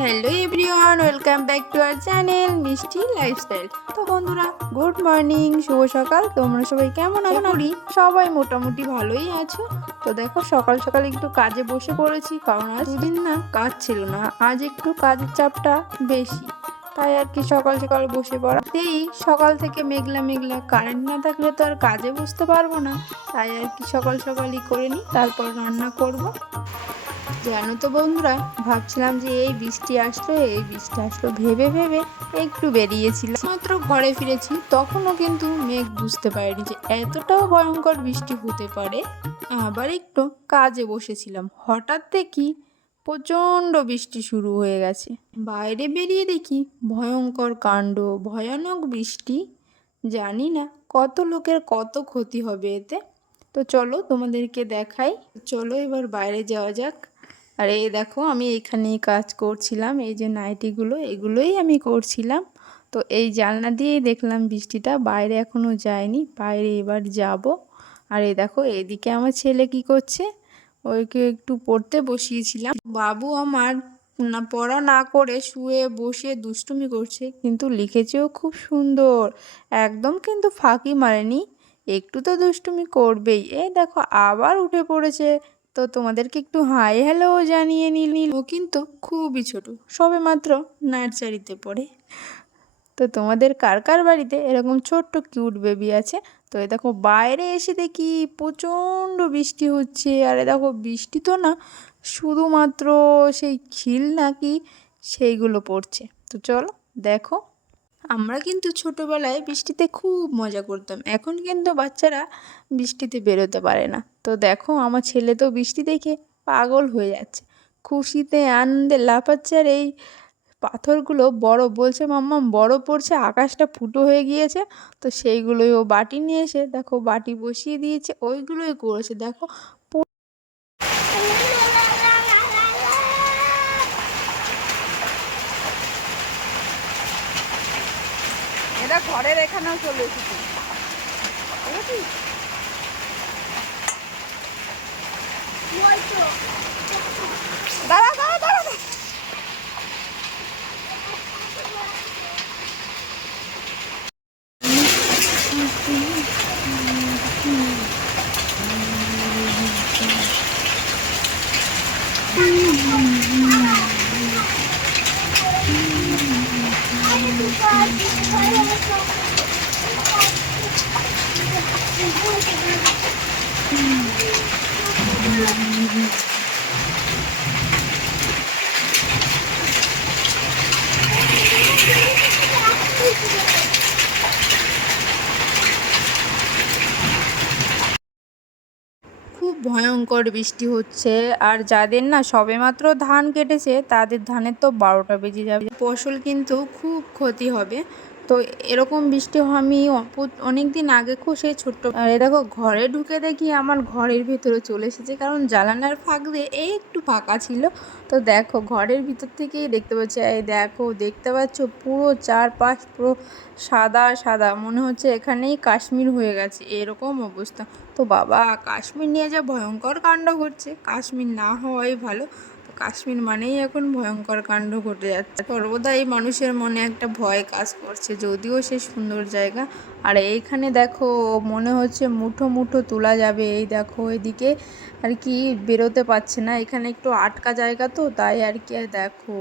Hello everyone welcome back to our channel Mishti lifestyle. তো বন্ধুরা good morning শুভ সকাল। তোমরা সবাই কেমন আছো? করি। সবাই মোটামুটি ভালোই আছো। তো দেখো সকাল সকাল একটু কাজে বসে পড়েছি কারণ আজ দুদিন না কাজ ছিল না আজ একটু কাজের চাপটা বেশি। তাই আর কি সকাল সকাল বসে পড়া। এই সকাল থেকে মেঘলা মেঘলা কারেন্ট না থাকলে তো আর কাজে বসতে পারব না। তাই আর কি সকাল সকালই করে নিই তারপর রান্না করব। জানো তো বন্ধুরা, ভাবছিলাম যে এই বৃষ্টি আসলো, এই বৃষ্টি আসলো ভেবে ভেবে একটু বেরিয়েছিলাম। মাত্র ঘরে ফিরেছি, তখনও কিন্তু মেঘ বুঝতে পারিনি যে এতটাও ভয়ঙ্কর বৃষ্টি হতে পারে। আবার একটু কাজে বসেছিলাম, হঠাৎ দেখি প্রচণ্ড বৃষ্টি শুরু হয়ে গেছে। বাইরে বেরিয়ে দেখি ভয়ঙ্কর কাণ্ড, ভয়ানক বৃষ্টি। জানি না কত লোকের কত ক্ষতি হবে এতে। তো চলো তোমাদেরকে দেখাই। চলো এবার বাইরে যাওয়া যাক। আর এই দেখো আমি এখানেই কাজ করছিলাম, এই যে নাইটিগুলো, এগুলোই আমি করছিলাম। তো এই জানলা দিয়েই দেখলাম বৃষ্টিটা, বাইরে এখনও যায়নি, বাইরে এবার যাব। আর এই দেখো এদিকে আমার ছেলে কি করছে ওইকে একটু পড়তে বসিয়েছিলাম। বাবু আমার না পড়া না করে শুয়ে বসে দুষ্টুমি করছে, কিন্তু লিখেছেও খুব সুন্দর, একদম কিন্তু ফাঁকি মারেনি। একটু তো দুষ্টুমি করবেই। এই দেখো আবার উঠে পড়েছে তো তোমাদেরকে একটু হাই হ্যালো জানিয়ে নিল। ও কিন্তু খুবই ছোট, সবে মাত্র নার্সারিতে পড়ে। তো তোমাদের কার কার বাড়িতে এরকম ছোট্ট কিউট বেবি আছে? তো এ দেখো বাইরে এসে দেখি প্রচণ্ড বৃষ্টি হচ্ছে, আর এ দেখো বৃষ্টি তো না, শুধুমাত্র সেই খিল নাকি সেইগুলো পড়ছে। তো চলো দেখো আমরা কিন্তু ছোটোবেলায় বৃষ্টিতে খুব মজা করতাম। এখন কিন্তু বাচ্চারা বৃষ্টিতে বেরোতে পারে না। তো দেখো, আমার ছেলে তো বৃষ্টি দেখে পাগল হয়ে যাচ্ছে। খুশিতে আনন্দে লাফাচ্ছে আর এই পাথরগুলো বরফ বলছে মাম্মা বড় পড়ছে, আকাশটা ফুটো হয়ে গিয়েছে। তো সেইগুলোই ও বাটি নিয়ে এসে দেখো, বাটি বসিয়ে দিয়েছে, ওইগুলোই করেছে। দেখো এটা ঘরের এখানেও চলে এসেছে। দাঁড়া দাঁড়া দাঁড়া। দাঁড়া। খুব ভয়ঙ্কর বৃষ্টি হচ্ছে। আর যাদের না সবেমাত্র ধান কেটেছে, তাদের ধানের তো বারোটা বেজে যাবে। ফসল কিন্তু খুব ক্ষতি হবে। তো এরকম বৃষ্টি আমি অনেক দিন আগে সেই ছোট্ট আর দেখো ঘরে ঢুকে দেখি আমার ঘরের ভিতরে চলে এসেছে, কারণ জানালার ফাঁক দিয়ে এই একটু ফাঁকা ছিল। তো দেখো ঘরের ভিতর থেকেই দেখতে পাচ্ছি, এই দেখো দেখতে পাচ্ছ পুরো চারপাশ পুরো সাদা সাদা, মনে হচ্ছে এখানেই কাশ্মীর হয়ে গেছে, এরকম অবস্থা। তো বাবা, কাশ্মীর নিয়ে যা ভয়ঙ্কর কাণ্ড ঘটছে, কাশ্মীর না হওয়াই ভালো। কাশ্মীর মানেই এখন ভয়ঙ্কর কাণ্ড ঘটে যাচ্ছে। সর্বদা এই মানুষের মনে একটা ভয় কাজ করছে, যদিও সে সুন্দর জায়গা। আর এইখানে দেখো, মনে হচ্ছে মুঠো মুঠো তোলা যাবে। এই দেখো, এদিকে আর কি বেরোতে পারছে না। এখানে একটু আটকা জায়গা তো, তাই আর কি দেখো।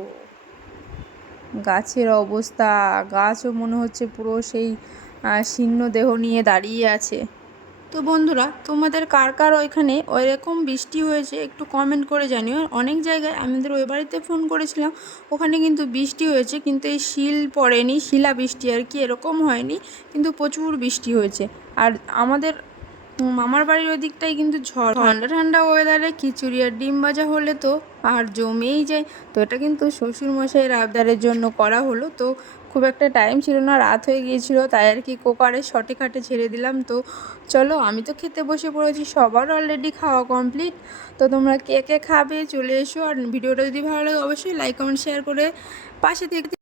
গাছের অবস্থা, গাছও মনে হচ্ছে পুরো সেই শীর্ণ দেহ নিয়ে দাঁড়িয়ে আছে। তো বন্ধুরা, তোমাদের কার কার ওইখানে ওইরকম বৃষ্টি হয়েছে একটু কমেন্ট করে জানিও। অনেক জায়গায় আমাদের ওই বাড়িতে ফোন করেছিলাম, ওখানে কিন্তু বৃষ্টি হয়েছে, কিন্তু এই শিল পড়েনি শিলা বৃষ্টি আর কি এরকম হয়নি, কিন্তু প্রচুর বৃষ্টি হয়েছে। আর আমাদের মামার বাড়ির ওই দিকটাই কিন্তু ঝড়। ঠান্ডা ঠান্ডা ওয়েদারে খিচুড়ি আর ডিম ভাজা হলে তো আর জমেই যায়। তো এটা কিন্তু শ্বশুর মশাইয়ের আবদারের জন্য করা হলো। তো খুব একটা টাইম ছিল না, রাত হয়ে গিয়েছিল, তাই আর কি কুকারে শটে খাটে ছেড়ে দিলাম। তো চলো, আমি তো খেতে বসে পড়েছি, সবার অলরেডি খাওয়া কমপ্লিট তো তোমরা কে কে খাবে চলে এসো। আর ভিডিওটা যদি ভালো লাগে, অবশ্যই লাইক কমেন্ট শেয়ার করে পাশে থেকে